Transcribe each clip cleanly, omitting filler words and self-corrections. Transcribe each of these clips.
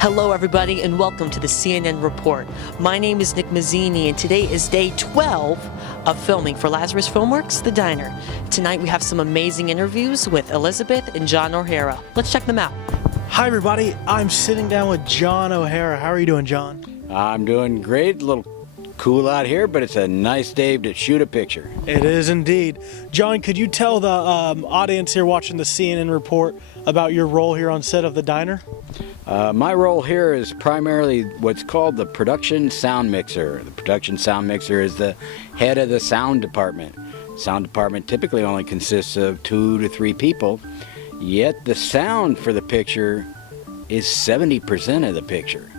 Hello everybody and welcome to the CNN Report. My name is Nick Mazzini and today is day 12 of filming for Lazarus Filmworks, The Diner. Tonight we have some amazing interviews with Elizabeth and John OHara. Let's check them out. Hi everybody, I'm sitting down with John OHara. How are you doing, John? I'm doing great. A little cool out here, but it's a nice day to shoot a picture. It is indeed. John, could you tell the audience here watching the CNN Report about your role here on set of The Diner? My role here is primarily what's called the production sound mixer. The production sound mixer is the head of the sound department. Sound department typically only consists of 2 to 3 people, yet the sound for the picture is 70% of the picture.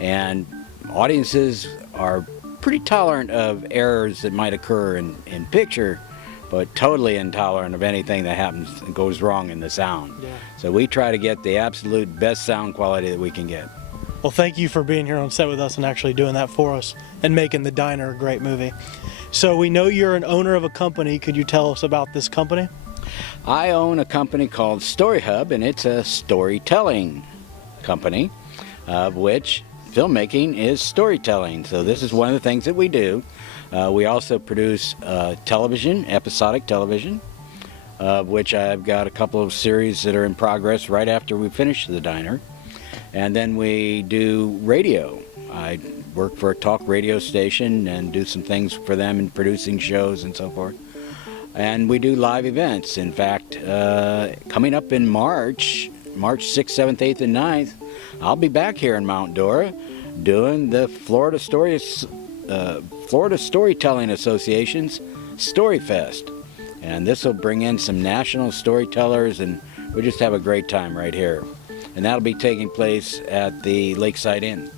And audiences are pretty tolerant of errors that might occur in picture, but totally intolerant of anything that happens and goes wrong in the sound. Yeah. So we try to get the absolute best sound quality that we can get. Well, thank you for being here on set with us and actually doing that for us and making The Diner a great movie. So we know you're an owner of a company. Could you tell us about this company? I own a company called Story Hub, and it's a storytelling company, of which filmmaking is storytelling. So this is one of the things that we do. We also produce television, episodic television, of which I've got a couple of series that are in progress right after we finish The Diner. And then we do radio. I work for a talk radio station and do some things for them in producing shows and so forth. And we do live events. In fact, coming up in March 6th, 7th, 8th, and 9th, I'll be back here in Mount Dora doing the Florida Storytelling Association's Story Fest. And this will bring in some national storytellers, and we'll just have a great time right here. And that'll be taking place at the Lakeside Inn.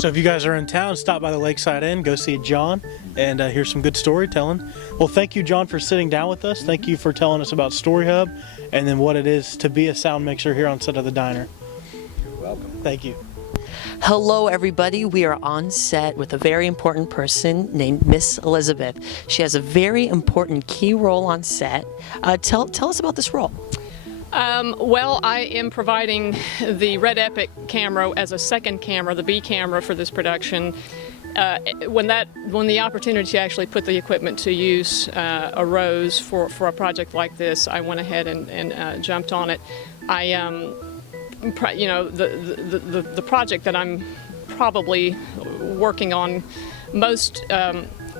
So if you guys are in town, stop by the Lakeside Inn, go see John, and hear some good storytelling. Well, thank you, John, for sitting down with us. Thank you for telling us about Story Hub and then what it is to be a sound mixer here on set of The Diner. You're welcome. Thank you. Hello everybody, we are on set with a very important person named Miss Elizabeth. She has a very important key role on set. Tell us about this role. Well, I am providing the Red Epic camera as a second camera, the B camera for this production. When the opportunity to actually put the equipment to use arose for a project like this, I went ahead and jumped on it. The project that I'm probably working on most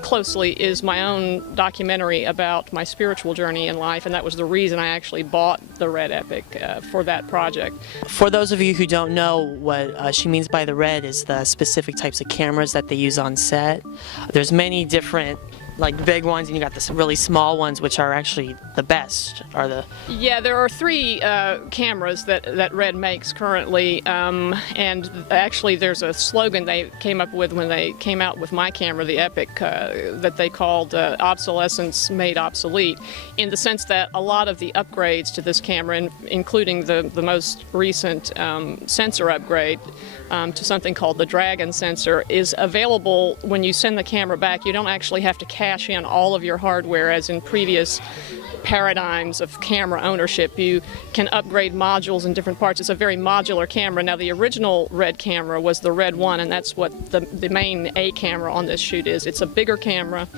closely is my own documentary about my spiritual journey in life, and that was the reason I actually bought the Red Epic for that project. For those of you who don't know, what she means by the red is the specific types of cameras that they use on set. There's many different big ones, and you got the really small ones, which are actually the best. Yeah, there are 3 cameras that Red makes currently, and actually there's a slogan they came up with when they came out with my camera, the Epic, that they called obsolescence made obsolete, in the sense that a lot of the upgrades to this camera, including the most recent sensor upgrade to something called the Dragon sensor, is available when you send the camera back. You don't actually have to cash in all of your hardware as in previous paradigms of camera ownership. You can upgrade modules in different parts. It's a very modular camera. Now, the original Red camera was the Red 1, and that's what the main A camera on this shoot is. It's a bigger camera,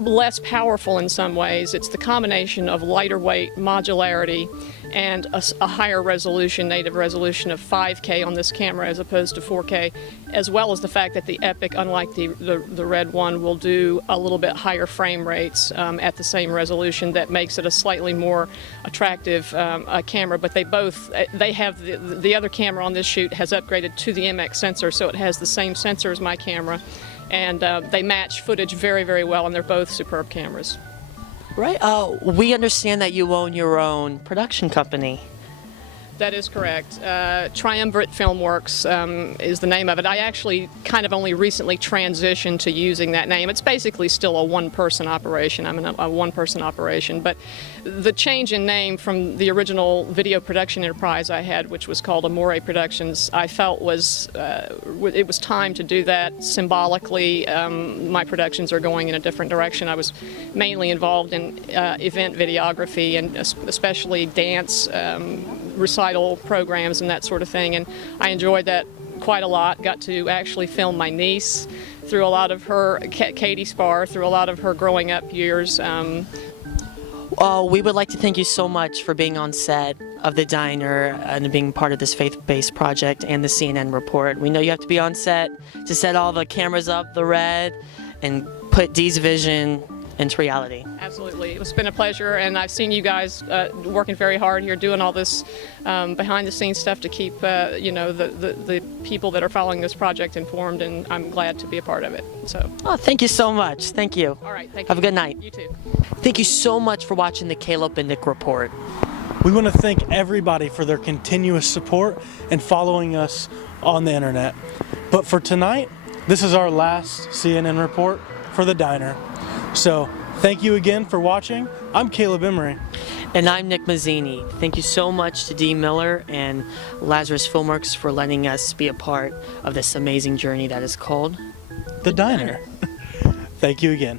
less powerful in some ways. It's the combination of lighter weight, modularity, and a higher resolution, native resolution of 5K on this camera as opposed to 4K, as well as the fact that the Epic, unlike the Red 1, will do a little bit higher frame rates at the same resolution. That makes it a slightly more attractive camera. But they have the other camera on this shoot has upgraded to the MX sensor, so it has the same sensor as my camera, and they match footage very, very well, and they're both superb cameras. Right. We understand that you own your own production company. That is correct. Triumvirate Filmworks is the name of it. I actually kind of only recently transitioned to using that name. It's basically still a one-person operation. I'm a one-person operation, but the change in name from the original video production enterprise I had, which was called Amore Productions, I felt it was time to do that symbolically. My productions are going in a different direction. I was mainly involved in event videography and especially dance recital programs and that sort of thing. And I enjoyed that quite a lot. Got to actually film my niece through a lot of her, Katie Spar, through a lot of her growing up years. We would like to thank you so much for being on set of the diner and being part of this faith-based project and the CNN report. We know you have to be on set to set all the cameras up, the red, and put Dee's vision into reality. Absolutely. It's been a pleasure, and I've seen you guys working very hard here, doing all this behind-the-scenes stuff to keep the people that are following this project informed, and I'm glad to be a part of it. So. Oh, thank you so much. Thank you. All right. Thank you. Have a good night. You too. Thank you so much for watching the Caleb and Nick report. We want to thank everybody for their continuous support and following us on the internet. But for tonight, this is our last CNN report for the diner. So thank you again for watching. I'm Caleb Emery. And I'm Nick Mazzini. Thank you so much to Dee Miller and Lazarus Filmworks for letting us be a part of this amazing journey that is called The Diner. Thank you again.